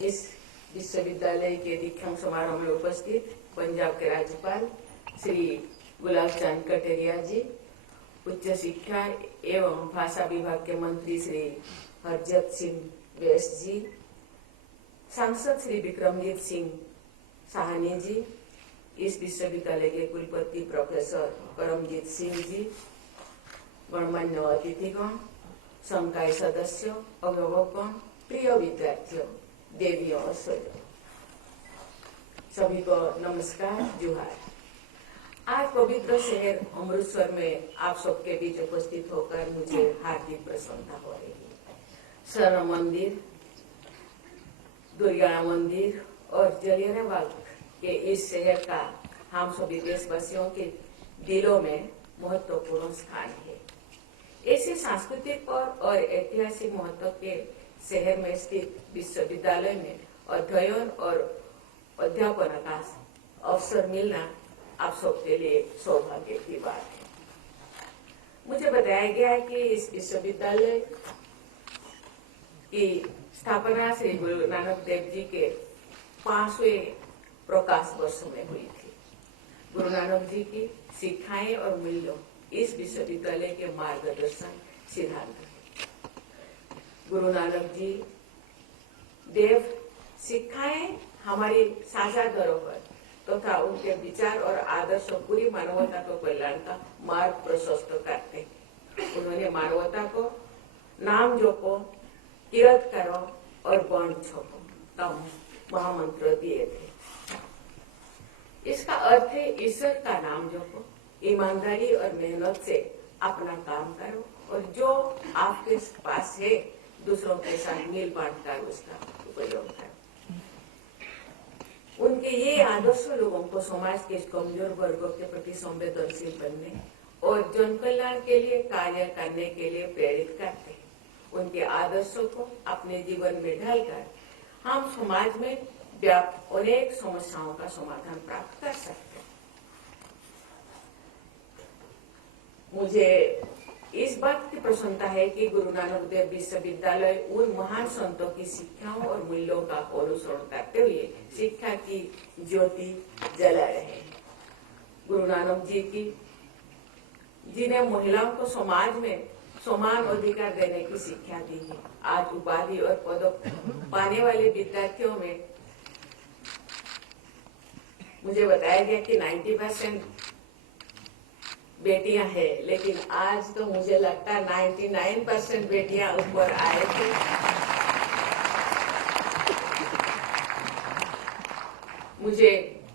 इस विश्वविद्यालय के दीक्षांत समारोह में उपस्थित पंजाब के राज्यपाल श्री गुलाब चंद कटारिया जी, उच्च शिक्षा एवं भाषा विभाग के मंत्री श्री हरजत सिंह बैस जी, सांसद श्री विक्रमजीत सिंह साहनी जी, इस विश्वविद्यालय के कुलपति प्रोफेसर करमजीत सिंह जी, गणमान्य अतिथिगण, संकाय सदस्यों, अभिभावकों, प्रिय विद्यार्थियों, देवियों और स्वजनों, सभी को नमस्कार, जुहार। आज पवित्र शहर अमृतसर में आप सबके बीच उपस्थित होकर मुझे हार्दिक प्रसन्नता हो रही है। स्वर्ण मंदिर, दुर्गा मंदिर और जलियांवाला बाग के इस शहर का हम सभी देशवासियों के दिलों में महत्वपूर्ण स्थान है। ऐसे सांस्कृतिक और ऐतिहासिक महत्व के शहर में स्थित विश्वविद्यालय में अध्ययन और अध्यापन का अवसर मिलना आप सबके लिए सौभाग्य की बात है। मुझे बताया गया है कि इस विश्वविद्यालय की स्थापना श्री गुरु नानक देव जी के 5वें प्रकाश वर्ष में हुई थी। गुरु नानक जी की शिक्षाएं और मूल्यों इस विश्वविद्यालय के मार्गदर्शन सिद्धांत है। गुरु नानक जी देव शिक्षाएं हमारी साझा धरोहर तथा उनके विचार और आदर्श पूरी मानवता को कल्याण का मार्ग प्रशस्त करते हैं। उन्होंने मानवता को नाम जपो, किरत करो और वर्ण छोपो का महामंत्र दिए थे। इसका अर्थ है ईश्वर का नाम जपो, ईमानदारी और मेहनत से अपना काम करो और जो आपके पास है दूसरों के साथ मिल बांट कर उसका उपयोग करो। उनके ये आदर्श लोगों को समाज के कमजोर वर्गों के प्रति संवेदनशील बनने और जन कल्याण के लिए कार्य करने के लिए प्रेरित करते हैं। उनके आदर्शों को अपने जीवन में ढालकर हम समाज में व्याप्त अनेक समस्याओं का समाधान प्राप्त कर सकते हैं। मुझे इस बात की प्रसन्नता है कि गुरु नानक देव विश्वविद्यालय उन महान संतों की शिक्षाओं और मूल्यों का अनुसरण करते हुए शिक्षा की ज्योति जला रहे हैं। गुरु नानक जी की जिन्हें महिलाओं को समाज में समान अधिकार देने की शिक्षा दी है, आज उपाधि और पदक पाने वाले विद्यार्थियों में मुझे बताया गया कि 90% बेटियां हैं, लेकिन आज तो मुझे लगता है 99% बेटियां ऊपर आए थे। मुझे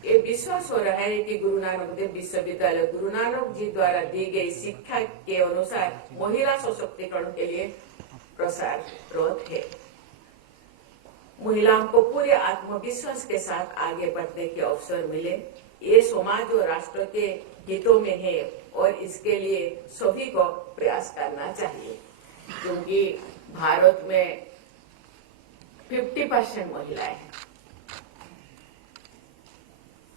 ये विश्वास हो रहा है कि गुरु नानक देव विश्वविद्यालय गुरु नानक जी द्वारा दी गई शिक्षा के अनुसार महिला सशक्तिकरण के लिए प्रसाररत है। महिलाओं को पूरे आत्मविश्वास के साथ आगे बढ़ने के अवसर मिले, ये समाज और राष्ट्र के हितों में है और इसके लिए सभी को प्रयास करना चाहिए, क्योंकि भारत में 50% महिलाएं हैं।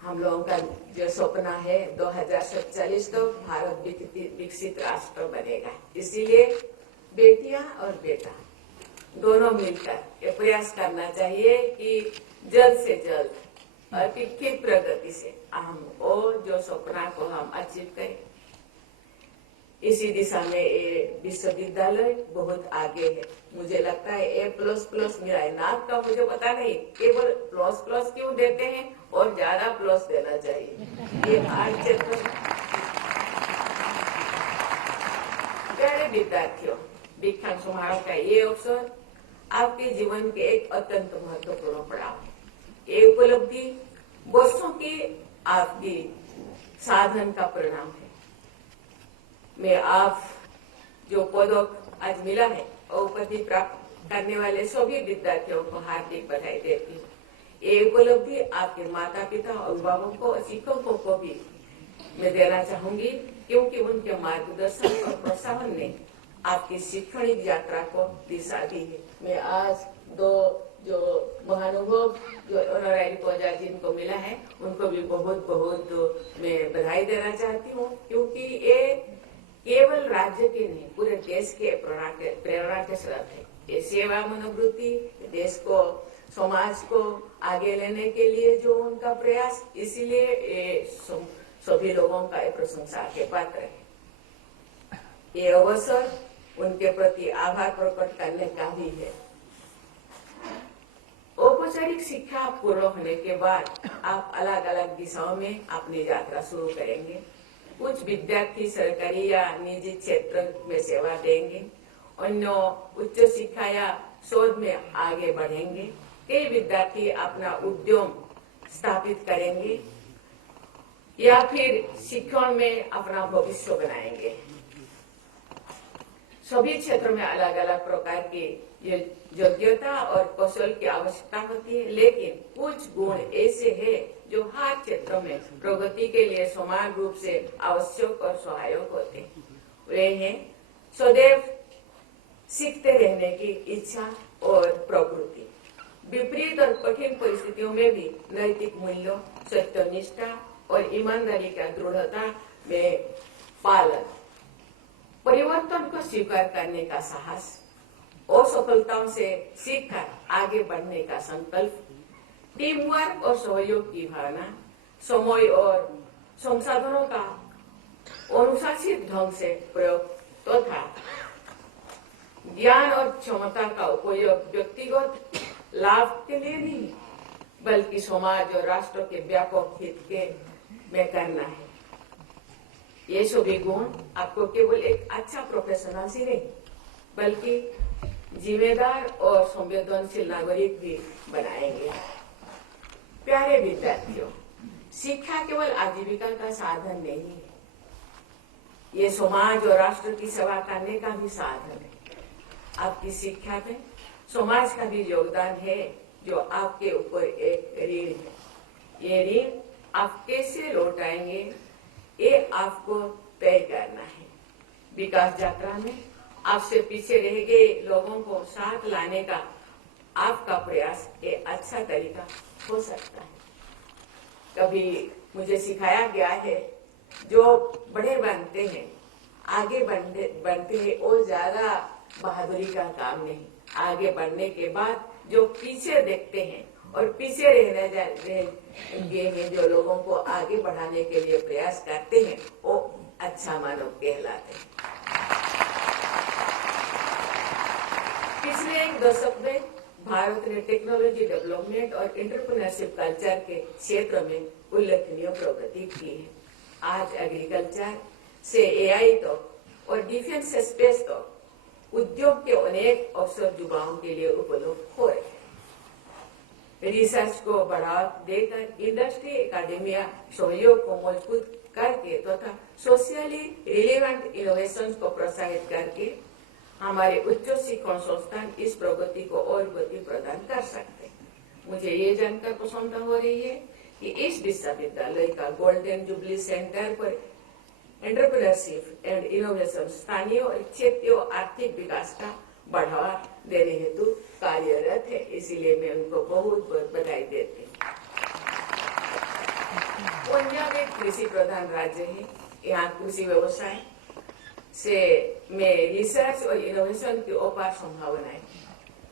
हम लोगों का जो सपना है 2047 तो भारत विकसित राष्ट्र बनेगा। इसीलिए बेटियां और बेटा दोनों मिलकर ये प्रयास करना चाहिए कि जल्द से जल्द और की प्रगति से हम वो जो सपना को हम अचीव करें। इसी दिशा में ये विश्वविद्यालय बहुत आगे है। मुझे लगता है A++ मेरा इनाम का मुझे पता नहीं, केवल प्लस क्यों देते हैं और ज्यादा प्लस देना चाहिए। ये प्यारे विद्यार्थियों, दीक्षांत समारोह का ये अवसर आपके जीवन के एक अत्यंत महत्वपूर्ण पड़ाव है। ये उपलब्धि वर्षों की आपकी साधन का परिणाम है। मैं आप जो पदक आज मिला है और उपाधि प्राप्त करने वाले सभी विद्यार्थियों को हार्दिक बधाई देती हूँ। ये उपलब्धि आपके माता पिता, अभिभावकों और शिक्षकों को भी मैं देना चाहूंगी, क्योंकि उनके मार्गदर्शन और प्रोत्साहन ने आपकी शैक्षणिक यात्रा को दिशा दी है। मैं आज दो जो महानुभव जो ऑनररी पौधा जिनको मिला है उनको भी बहुत बहुत मैं बधाई देना चाहती हूँ, क्योंकि ये केवल राज्य के नहीं पूरे देश के प्रेरणा के स्रोत है। ये सेवा मनोवृत्ति देश को समाज को आगे लेने के लिए जो उनका प्रयास, इसीलिए सभी लोगों का प्रशंसा के पात्र है। ये अवसर उनके प्रति आभार प्रकट करने का भी है। औपचारिक शिक्षा पूर्ण होने के बाद आप अलग अलग दिशाओं में अपनी यात्रा शुरू करेंगे। कुछ विद्यार्थी सरकारी या निजी क्षेत्र में सेवा देंगे, अन्य उच्च शिक्षा या शोध में आगे बढ़ेंगे। कई विद्यार्थी अपना उद्यम स्थापित करेंगे या फिर शिक्षण में अपना भविष्य बनाएंगे। सभी क्षेत्रों में अलग अलग प्रकार की योग्यता और कौशल की आवश्यकता होती है, लेकिन कुछ गुण ऐसे हैं जो हर क्षेत्र में प्रगति के लिए समान रूप से आवश्यक और सहायक होते हैं। वे हैं सदैव सीखते रहने की इच्छा और प्रवृत्ति, विपरीत और कठिन परिस्थितियों में भी नैतिक मूल्यों, सत्यनिष्ठा और ईमानदारी का दृढ़ता में पालन, परिवर्तन को स्वीकार करने का साहस, असफलताओं से सीखकर आगे बढ़ने का संकल्प, टीम वर्क और सहयोग की भावना, समय और संसाधनों का अनुशासित ढंग से प्रयोग तथा ज्ञान और क्षमता का उपयोग व्यक्तिगत लाभ के लिए नहीं, बल्कि समाज और राष्ट्र के व्यापक हित के में करना है। ये सभी गुण आपको केवल एक अच्छा प्रोफेशनल ही नहीं, बल्कि जिम्मेदार और संवेदनशील नागरिक भी बनाएंगे। प्यारे विद्यार्थियों, शिक्षा केवल आजीविका का साधन नहीं है, ये समाज और राष्ट्र की सेवा करने का भी साधन है। आपकी शिक्षा में समाज का भी योगदान है, जो आपके ऊपर एक ऋण है। ये ऋण आप कैसे लौटाएंगे, ये आपको तय करना है। विकास यात्रा में आपसे पीछे रह गए लोगों को साथ लाने का आपका प्रयास एक अच्छा तरीका हो सकता है। कभी मुझे सिखाया गया है, जो बड़े बनते हैं, आगे बढ़ते हैं, वो ज्यादा बहादुरी का काम नहीं। आगे बढ़ने के बाद जो पीछे देखते हैं और पीछे रहने जो लोगों को आगे बढ़ाने के लिए प्रयास करते हैं, वो अच्छा मानव कहलाते हैं। पिछले एक दशक में भारत ने टेक्नोलॉजी डेवलपमेंट और एंटरप्रेन्योरशिप कल्चर के क्षेत्र में उल्लेखनीय प्रगति की है। आज एग्रीकल्चर से एआई तक और डिफेंस स्पेस तक उद्योग के अनेक अवसर युवाओं के लिए उपलब्ध हो रहे हैं। रिसर्च को बढ़ावा देकर इंडस्ट्री एकेडमिया सहयोग को मजबूत करके तथा सोशली रिलेवेंट इनोवेशन को प्रोत्साहित करके हमारे उच्च शिक्षण संस्थान इस प्रगति को और गति प्रदान कर सकते हैं। मुझे ये जानकर प्रसन्नता हो रही है कि इस विश्वविद्यालय का गोल्डन जुबली सेंटर पर एंटरप्रेन्योरशिप एंड इनोवेशन स्थानीय और क्षेत्रीय आर्थिक विकास का बढ़ावा देने हेतु कार्यरत है। इसीलिए मैं उनको बहुत बहुत बधाई देती हूँ। पंजाब एक कृषि प्रधान राज्य है। यहाँ कृषि व्यवसाय से में रिसर्च और इनोवेशन की अपार संभावनाएं।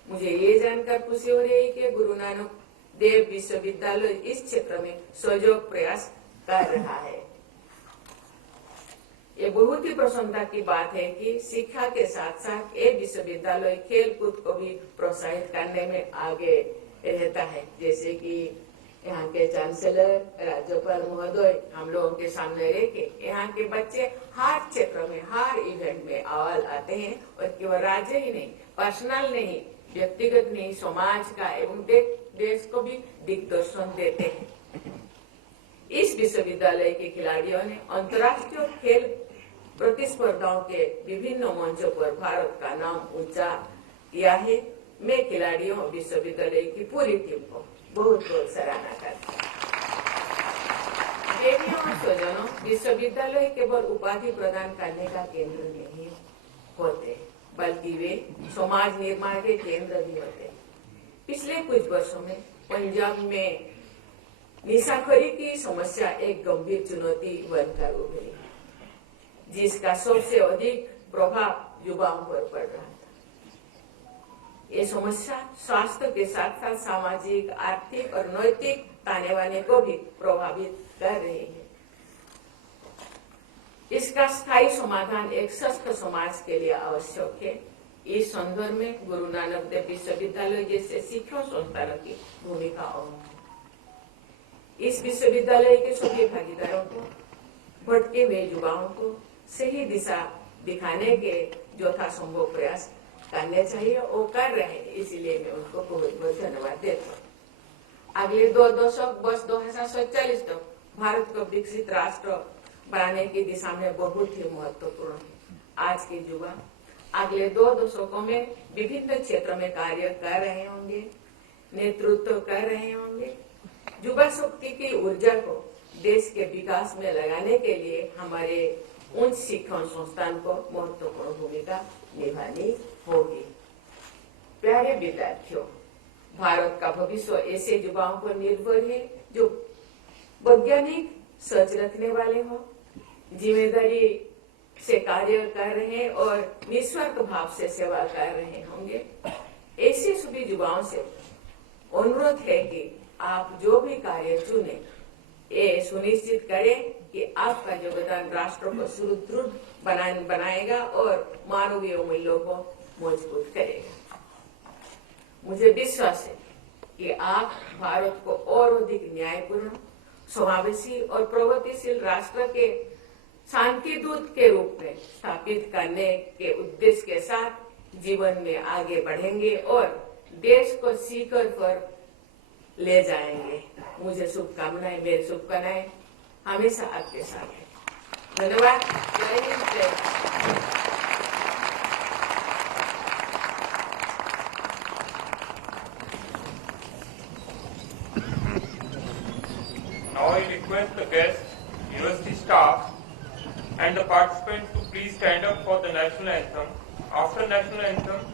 मुझे ये जानकर खुशी हो रही है कि गुरु नानक देव विश्वविद्यालय इस क्षेत्र में सहयोग प्रयास कर रहा है। ये बहुत ही प्रसन्नता की बात है कि शिक्षा के साथ साथ ये विश्वविद्यालय खेल कूद को भी प्रोत्साहित करने में आगे रहता है। जैसे कि यहाँ के चांसलर राज्यपाल महोदय हम लोगों के सामने रह के यहाँ के बच्चे हर क्षेत्र में हर इवेंट में अव्वल आते हैं और केवल राज्य ही नहीं, पर्सनल नहीं, व्यक्तिगत नहीं, समाज का एवं देश को भी दिग्दर्शन देते हैं। इस विश्वविद्यालय के खिलाड़ियों ने अंतर्राष्ट्रीय खेल प्रतिस्पर्धाओं के विभिन्न मंचों पर भारत का नाम ऊंचा किया है। मैं खिलाड़ियों और विश्वविद्यालय की पूरी टीम को बहुत बहुत सराहना करती हूँ। देवियों और स्वजनों, विश्वविद्यालय केवल उपाधि प्रदान करने का केंद्र नहीं होते, बल्कि वे समाज निर्माण के केंद्र भी होते। पिछले कुछ वर्षों में पंजाब में निशाखोरी की समस्या एक गंभीर चुनौती बनकर उभरी, जिसका सबसे अधिक प्रभाव युवाओं पर पड़ रहा था। ये समस्या स्वास्थ्य के साथ साथ सामाजिक, आर्थिक और नैतिक ताने बाने को भी प्रभावित कर रही है। इसका स्थायी समाधान एक स्वस्थ समाज के लिए आवश्यक है। इस संदर्भ में गुरु नानक देव विश्वविद्यालय जैसे शिक्षण संस्थानों की भूमिका अहम है। इस विश्वविद्यालय के सभी भागीदारों को, भटके हुए युवाओं को सही दिशा दिखाने के यथासंभव प्रयास करने चाहिए और कर रहे हैं, इसलिए मैं उनको बहुत बहुत धन्यवाद देता हूँ। अगले 2 दशक वर्ष 2047 तक भारत को विकसित राष्ट्र बनाने की दिशा में बहुत ही महत्वपूर्ण है। आज के युवा अगले 2 दशकों में विभिन्न क्षेत्रों में कार्य कर रहे होंगे, नेतृत्व कर रहे होंगे। युवा शक्ति की ऊर्जा को देश के विकास में लगाने के लिए हमारे उच्च शिक्षण संस्थान को महत्वपूर्ण भूमिका निभानी होगी। प्यारे विद्यार्थियों, भारत का भविष्य ऐसे युवाओं पर निर्भर है जो वैज्ञानिक सोच रखने वाले हो, जिम्मेदारी से कार्य कर रहे हैं और निस्वार्थ भाव से सेवा कर रहे होंगे। ऐसे सभी युवाओं से अनुरोध है कि आप जो भी कार्य चुने, ये सुनिश्चित करें कि आपका योगदान राष्ट्र को सुदृढ़ बनाएगा और मानवीय मूल्यों को मजबूत करेगा। मुझे विश्वास है कि आप भारत को और अधिक न्यायपूर्ण, समावेशी और प्रगतिशील राष्ट्र के शांति दूत के रूप में स्थापित करने के उद्देश्य के साथ जीवन में आगे बढ़ेंगे और देश को शिखर पर ले जाएंगे। मुझे शुभकामनाएं, मेरी शुभकामनाएं हमेशा आपके साथ है। धन्यवाद। जय हिंद, जय Bharat. Now I request the guests, university staff and the participants to please stand up for the national anthem. After national anthem,